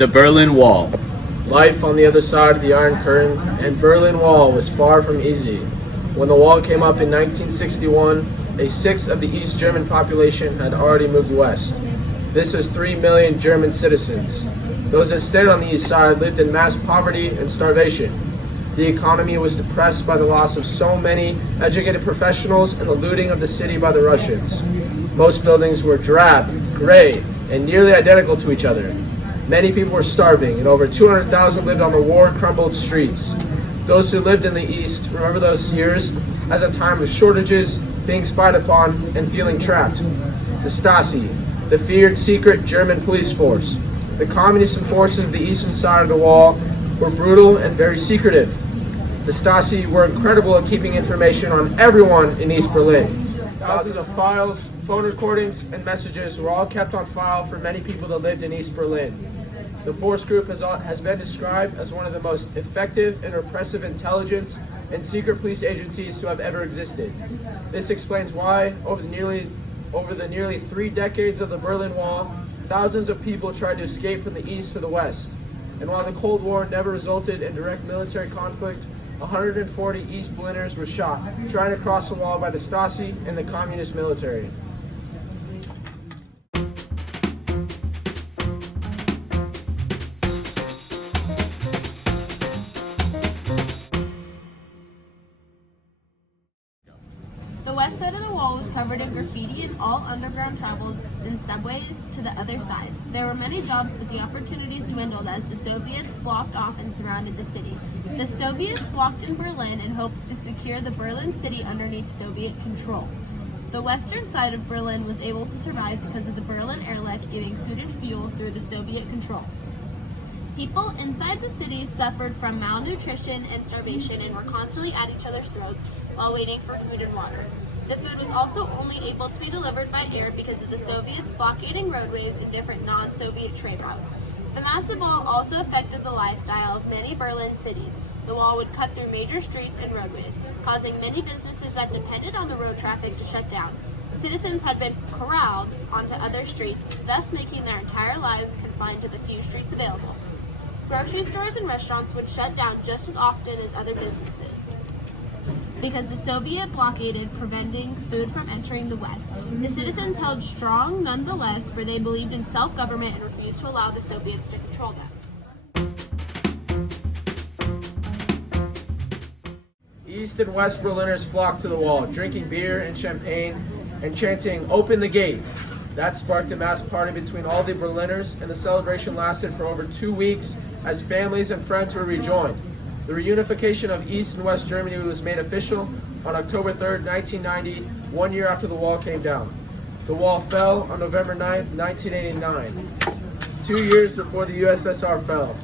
The Berlin Wall. Life on the other side of the Iron Curtain and Berlin Wall was far from easy. When the wall came up in 1961, a sixth of the East German population had already moved west. This was 3 million German citizens. Those that stayed on the east side lived in mass poverty and starvation. The economy was depressed by the loss of so many educated professionals and the looting of the city by the Russians. Most buildings were drab, gray, and nearly identical to each other. Many people were starving, and over 200,000 lived on the war-crumbled streets. Those who lived in the East remember those years as a time of shortages, being spied upon, and feeling trapped. The Stasi, the feared secret German police force. The communist forces of the eastern side of the wall were brutal and very secretive. The Stasi were incredible at keeping information on everyone in East Berlin. Thousands of files, phone recordings, and messages were all kept on file for many people that lived in East Berlin. The Force Group has been described as one of the most effective and repressive intelligence and secret police agencies to have ever existed. This explains why, over the nearly 3 decades of the Berlin Wall, thousands of people tried to escape from the east to the west. And while the Cold War never resulted in direct military conflict, 140 East Berliners were shot trying to cross the wall by the Stasi and the communist military. The west side of the wall was covered in graffiti and all underground traveled in subways to the other sides. There were many jobs, but the opportunities dwindled as the Soviets blocked off and surrounded the city. The Soviets walked in Berlin in hopes to secure the Berlin city underneath Soviet control. The western side of Berlin was able to survive because of the Berlin airlift giving food and fuel through the Soviet control. People inside the city suffered from malnutrition and starvation and were constantly at each other's throats while waiting for food and water. The food was also only able to be delivered by air because of the Soviets blockading roadways and different non-Soviet trade routes. The massive wall also affected the lifestyle of many Berlin cities. The wall would cut through major streets and roadways, causing many businesses that depended on the road traffic to shut down. Citizens had been corralled onto other streets, thus making their entire lives confined to the few streets available. Grocery stores and restaurants would shut down just as often as other businesses because the Soviet blockaded preventing food from entering the West. The citizens held strong nonetheless, for they believed in self-government and refused to allow the Soviets to control them. East and West Berliners flocked to the wall, drinking beer and champagne and chanting, "Open the gate." That sparked a mass party between all the Berliners, and the celebration lasted for over 2 weeks as families and friends were rejoined. The reunification of East and West Germany was made official on October 3rd, 1990, 1 year after the wall came down. The wall fell on November 9th, 1989, 2 years before the USSR fell.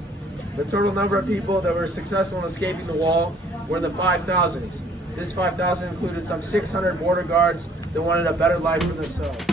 The total number of people that were successful in escaping the wall were in the 5,000s. This 5,000 included some 600 border guards that wanted a better life for themselves.